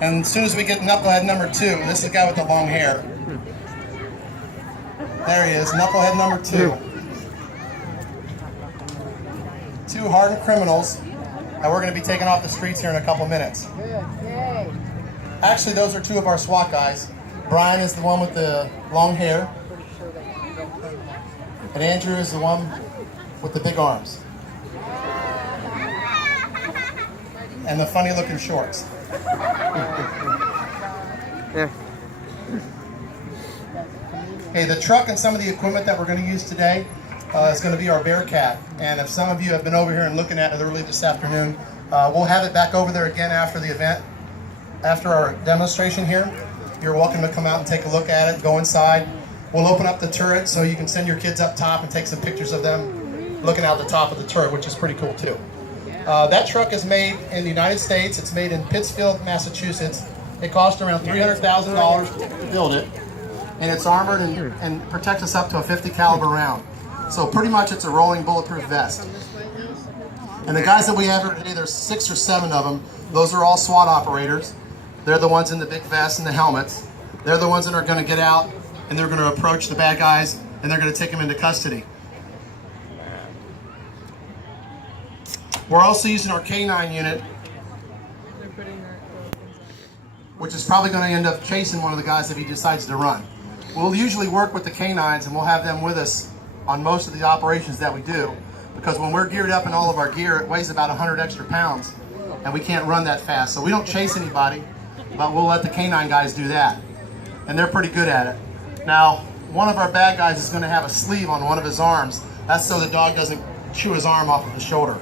And as soon as we get knucklehead number 2, this is the guy with the long hair. There he is, knucklehead number 2. 2 hardened criminals that we're going to be taking off the streets here in a couple minutes. Actually, those are 2 of our SWAT guys. Brian is the one with the long hair. And Andrew is the one with the big arms. And the funny looking shorts. Okay, the truck and some of the equipment that we're going to use today is going to be our Bearcat. And if some of you have been over here and looking at it early this afternoon, we'll have it back over there again after the event, after our demonstration here. You're welcome to come out and take a look at it, go inside. We'll open up the turret so you can send your kids up top and take some pictures of them looking out the top of the turret, which is pretty cool too. That truck is made in the United States. It's made in Pittsfield, Massachusetts. It cost around $300,000 to build it. And it's armored and protects us up to a 50 caliber round. So pretty much it's a rolling bulletproof vest. And the guys that we have here today, there's 6 or 7 of them. Those are all SWAT operators. They're the ones in the big vests and the helmets. They're the ones that are going to get out and they're going to approach the bad guys and they're going to take them into custody. We're also using our K9 unit, which is probably going to end up chasing one of the guys if he decides to run. We'll usually work with the K9s and we'll have them with us on most of the operations that we do, because when we're geared up in all of our gear, it weighs about 100 extra pounds and we can't run that fast. So we don't chase anybody, but we'll let the K9 guys do that. And they're pretty good at it. Now, one of our bad guys is going to have a sleeve on one of his arms. That's so the dog doesn't chew his arm off of the shoulder.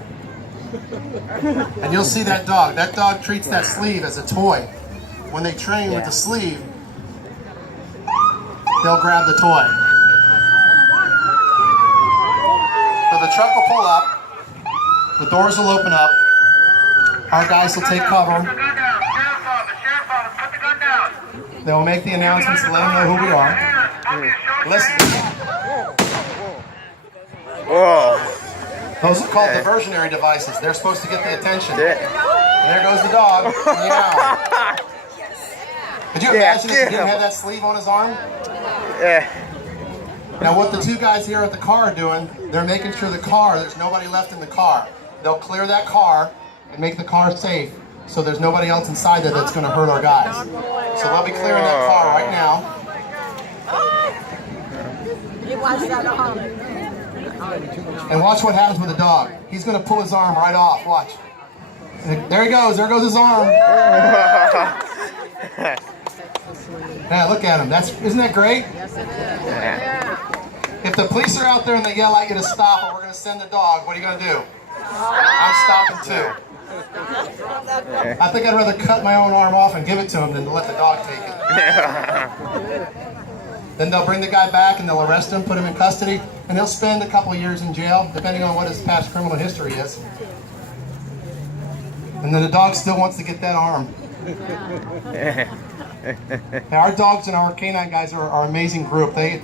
And you'll see that dog. That dog treats that sleeve as a toy. When they train with the sleeve, they'll grab the toy. So the truck will pull up, the doors will open up, our guys will take cover, they will make the announcements to let them know who we are. Listen. Whoa. Those are called diversionary devices. They're supposed to get the attention. And there goes the dog. Meow. Could you imagine if he didn't have that sleeve on his arm? Yeah. Now what the 2 guys here at the car are doing, they're making sure there's nobody left in the car. They'll clear that car and make the car safe so there's nobody else inside there that's going to hurt our guys. So they'll be clearing that car right now. And watch what happens with the dog. He's going to pull his arm right off. Watch. There he goes. There goes his arm. Yeah, look at him. Isn't that great? If the police are out there and they yell at you to stop or we're going to send the dog, what are you going to do? I'm stopping too. I think I'd rather cut my own arm off and give it to him than to let the dog take it. Then they'll bring the guy back and they'll arrest him, put him in custody, and he'll spend a couple of years in jail, depending on what his past criminal history is. And then the dog still wants to get that arm. Now, our dogs and our K9 guys are an amazing group. They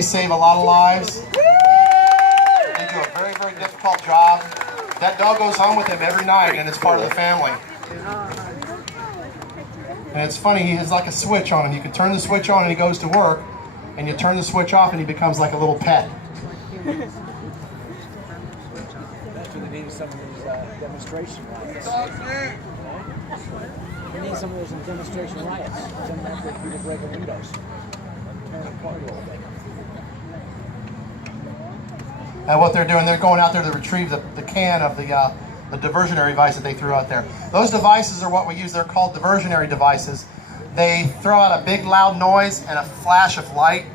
save a lot of lives. They do a very, very difficult job. That dog goes home with him every night, and it's part of the family. And it's funny, he has like a switch on him. You can turn the switch on and he goes to work, and you turn the switch off and he becomes like a little pet. That's what they need some of these demonstration riots. We need some of those in demonstration riots. Some of them people breaking windows. Tearing apart all day. And what they're doing, they're going out there to retrieve the can of the diversionary device that they threw out there. Those devices are what we use. They're called diversionary devices. They throw out a big loud noise and a flash of light,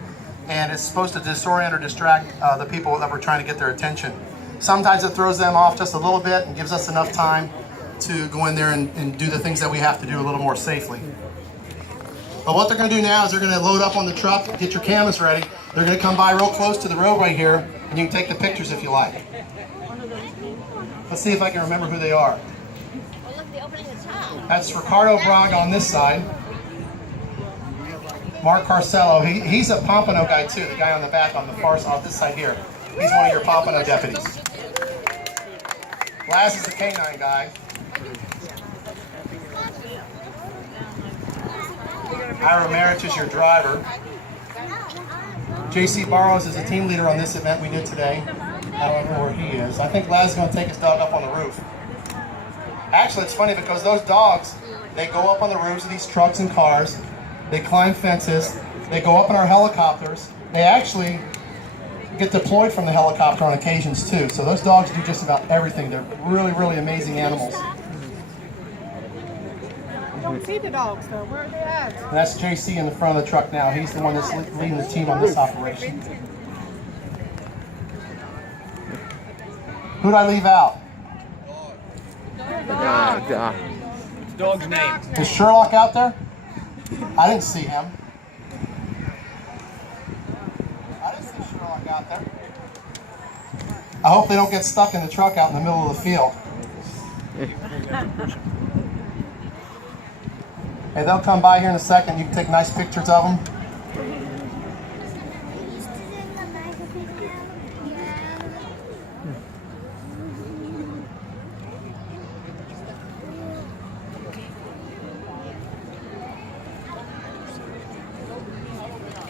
and it's supposed to disorient or distract the people that we're trying to get their attention. Sometimes it throws them off just a little bit and gives us enough time to go in there and do the things that we have to do a little more safely. But what they're going to do now is they're going to load up on the truck, get your cameras ready. They're going to come by real close to the road right here, and you can take the pictures if you like. Let's see if I can remember who they are. That's Ricardo Braga on this side. Mark Carcello, he's a Pompano guy too, the guy on the back on the far side, off this side here. He's one of your Pompano deputies. Laz is the K9 guy. Ira Marich is your driver. JC Barrows is the team leader on this event we did today. I don't know where he is. I think Laz is going to take his dog up on the roof. Actually, it's funny because those dogs, they go up on the roofs of these trucks and cars. They climb fences. They go up in our helicopters. They actually get deployed from the helicopter on occasions too. So those dogs do just about everything. They're really, really amazing animals. I don't see the dogs though. Where are they at? And that's JC in the front of the truck now. He's the one that's leading the team on this operation. Who'd I leave out? Dog's name. Is Sherlock out there? I didn't see him. I didn't see Sherlock out there. I hope they don't get stuck in the truck out in the middle of the field. Hey, they'll come by here in a second. You can take nice pictures of them.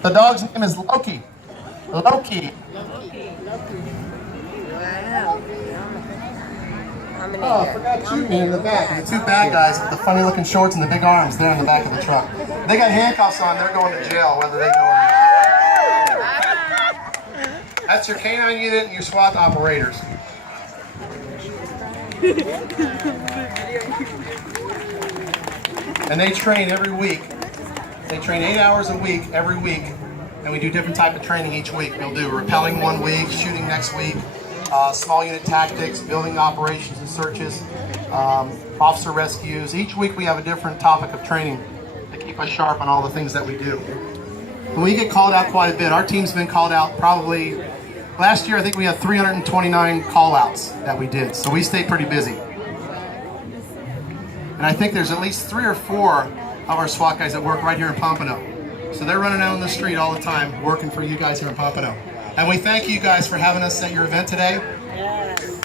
The dog's name is Loki. Loki. Oh, I forgot you in the back. The two bad guys with the funny looking shorts and the big arms, they're in the back of the truck. They got handcuffs on, they're going to jail whether they know or not. That's your canine unit and your SWAT operators. And they train every week. They train 8 hours a week, every week. And we do different type of training each week. We'll do rappelling one week, shooting next week, small unit tactics, building operations and searches, officer rescues. Each week we have a different topic of training to keep us sharp on all the things that we do. And we get called out quite a bit. Our team's been called out probably, last year I think we had 329 call outs that we did. So we stay pretty busy. And I think there's at least 3 or 4 of our SWAT guys that work right here in Pompano. So they're running out on the street all the time working for you guys here in Pompano. And we thank you guys for having us at your event today.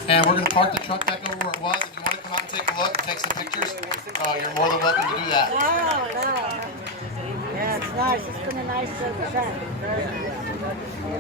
And we're going to park the truck back over where it was. If you want to come out and take a look and take some pictures, you're more than welcome to do that. Yeah, it's nice. It's been a nice shot.